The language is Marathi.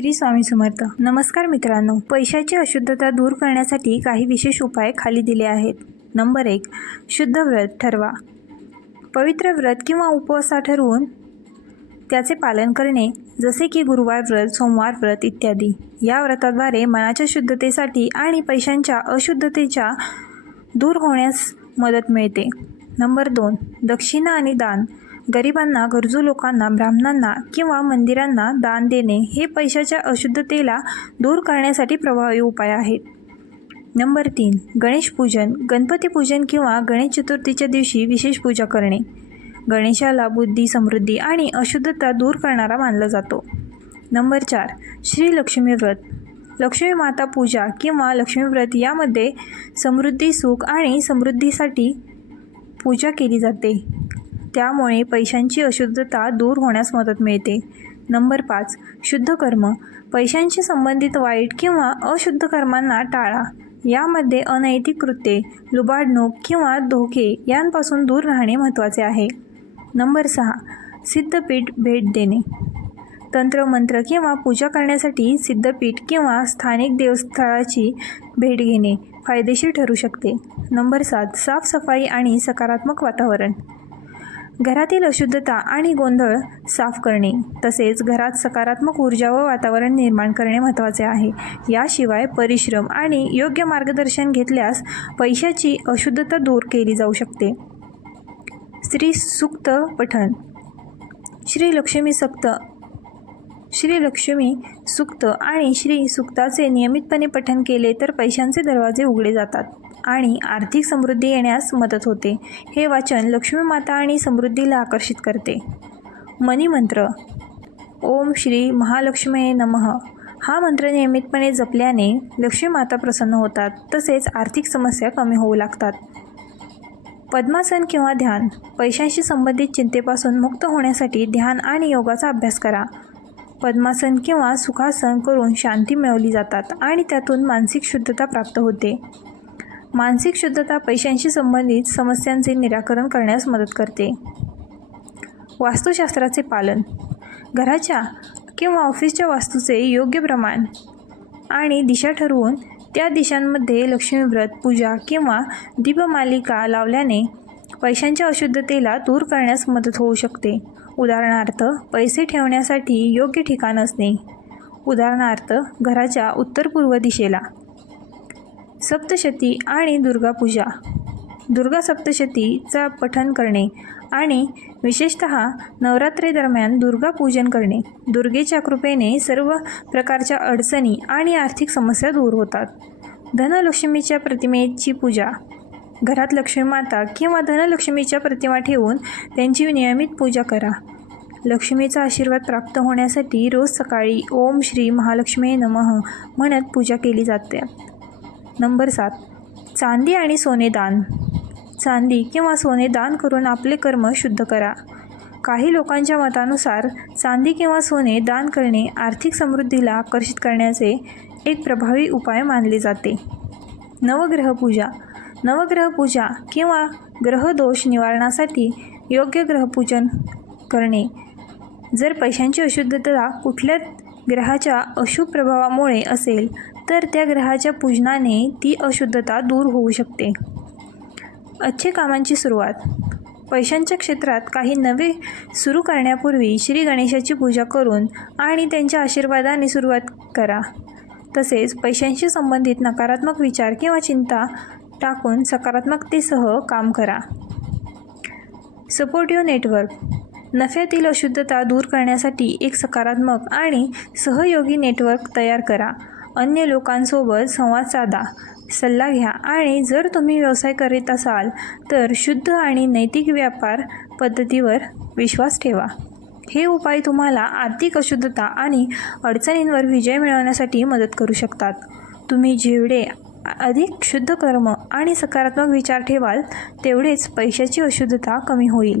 श्री स्वामी समर्थ. नमस्कार मित्रांनो. पैशाची अशुद्धता दूर करण्यासाठी काही विशेष उपाय खाली दिले आहेत. नंबर एक शुद्ध व्रत ठरवा. पवित्र व्रत किंवा उपवासा ठरवून त्याचे पालन करणे जसे की गुरुवार व्रत सोमवार व्रत इत्यादी. या व्रताद्वारे मनाच्या शुद्धतेसाठी आणि पैशांच्या अशुद्धतेच्या दूर होण्यास मदत मिळते. नंबर दोन दक्षिणा आणि दान. गरिबांना गरजू लोकांना ब्राह्मणांना किंवा मंदिरांना दान देणे हे पैशाच्या अशुद्धतेला दूर करण्यासाठी प्रभावी उपाय आहेत. नंबर तीन गणेश पूजन गणपती पूजन किंवा गणेश चतुर्थीच्या दिवशी विशेष पूजा करणे. गणेशाला बुद्धी समृद्धी आणि अशुद्धता दूर करणारा मानला जातो. नंबर चार श्री लक्ष्मी व्रत. लक्ष्मी माता पूजा किंवा लक्ष्मी व्रत यामध्ये समृद्धी सुख आणि समृद्धीसाठी पूजा केली जाते. त्यामुळे पैशांची अशुद्धता दूर होण्यास मदत मिळते. नंबर पाच शुद्ध कर्म. पैशांशी संबंधित वाईट किंवा अशुद्ध कर्मांना टाळा. यामध्ये अनैतिक कृत्ये लुबाडणूक किंवा धोके यांपासून दूर राहणे महत्त्वाचे आहे. नंबर सहा सिद्धपीठ भेट देणे. तंत्र मंत्र किंवा पूजा करण्यासाठी सिद्धपीठ किंवा स्थानिक देवस्थळाची भेट घेणे फायदेशीर ठरू शकते. नंबर सात साफसफाई आणि सकारात्मक वातावरण. घरातील अशुद्धता आणि गोंधळ साफ करणे तसेच घरात सकारात्मक ऊर्जा व वातावरण निर्माण करणे महत्त्वाचे आहे. याशिवाय परिश्रम आणि योग्य मार्गदर्शन घेतल्यास पैशाची अशुद्धता दूर केली जाऊ शकते. स्त्री सुक्त पठण. श्री लक्ष्मी सक्त श्री लक्ष्मी सुक्त आणि श्री सुक्ताचे नियमितपणे पठन केले तर पैशांचे दरवाजे उघडे जातात. आणि आर्थिक समृद्धी येण्यास मदत होते. हे वाचन लक्ष्मी माता आणि समृद्धीला आकर्षित करते. मनी मंत्र. ओम श्री महालक्ष्मी नमः. हा मंत्र नियमितपणे जपल्याने लक्ष्मी माता प्रसन्न होतात तसेच आर्थिक समस्या कमी होऊ लागतात. पद्मासन किंवा ध्यान. पैशांशी संबंधित चिंतेपासून मुक्त होण्यासाठी ध्यान आणि योगाचा अभ्यास करा. पद्मासन किंवा सुखासन करून शांती मिळवली जातात आणि त्यातून मानसिक शुद्धता प्राप्त होते. मानसिक शुद्धता पैशांशी संबंधित समस्यांचे निराकरण करण्यास मदत करते. वास्तुशास्त्राचे पालन. घराच्या किंवा ऑफिसच्या वास्तूचे योग्य प्रमाण आणि दिशा ठरवून त्या दिशांमध्ये लक्ष्मी व्रत पूजा किंवा दीपमालिका लावल्याने पैशांच्या अशुद्धतेला दूर करण्यास मदत होऊ शकते. उदाहरणार्थ पैसे ठेवण्यासाठी योग्य ठिकाण असणे. उदाहरणार्थ घराच्या उत्तर पूर्व दिशेला. सप्तशती आणि दुर्गापूजा. दुर्गा सप्तशतीचा पठन करणे आणि विशेषत नवरात्रीदरम्यान दुर्गापूजन करणे. दुर्गेच्या कृपेने सर्व प्रकारच्या अडचणी आणि आर्थिक समस्या दूर होतात. धनलक्ष्मीच्या प्रतिमेची पूजा. घरात लक्ष्मी माता किंवा धनलक्ष्मीच्या प्रतिमा ठेवून त्यांची नियमित पूजा करा. लक्ष्मीचा आशीर्वाद प्राप्त होण्यासाठी रोज सकाळी ओम श्री महालक्ष्मी नमः म्हणत पूजा केली जाते. नंबर सात. चांदी आणि सोने दान. चांदी किंवा सोने दान करून आपले कर्म शुद्ध करा. काही लोकांच्या मतानुसार चांदी किंवा सोने दान करणे आर्थिक समृद्धीला आकर्षित करण्याचे एक प्रभावी उपाय मानले जाते. नवग्रह पूजा. नवग्रह पूजा किंवा ग्रहदोष निवारणासाठी योग्य ग्रहपूजन करणे. जर पैशांची अशुद्धता कुठल्या ग्रहाच्या अशुभ प्रभावामुळे असेल तर त्या ग्रहाच्या पूजनाने ती अशुद्धता दूर होऊ शकते. अच्छे कामांची सुरुवात. पैशांच्या क्षेत्रात काही नवे सुरू करण्यापूर्वी श्री गणेशाची पूजा करून आणि त्यांच्या आशीर्वादाने सुरुवात करा. तसेच पैशांशी संबंधित नकारात्मक विचार किंवा चिंता टाकून सकारात्मकतेसह काम करा. Supportive network. नफ्यातील अशुद्धता दूर करण्यासाठी एक सकारात्मक आणि सहयोगी नेटवर्क तयार करा. अन्य लोकांसोबत संवाद साधा सल्ला घ्या आणि जर तुम्ही व्यवसाय करीत असाल तर शुद्ध आणि नैतिक व्यापार पद्धतीवर विश्वास ठेवा. हे उपाय तुम्हाला आर्थिक अशुद्धता आणि अडचणींवर विजय मिळवण्यासाठी मदत करू शकतात. तुम्ही जेवढे अधिक शुद्ध कर्म आणि सकारात्मक विचार ठेवाल तेवढेच पैशाची अशुद्धता कमी होईल.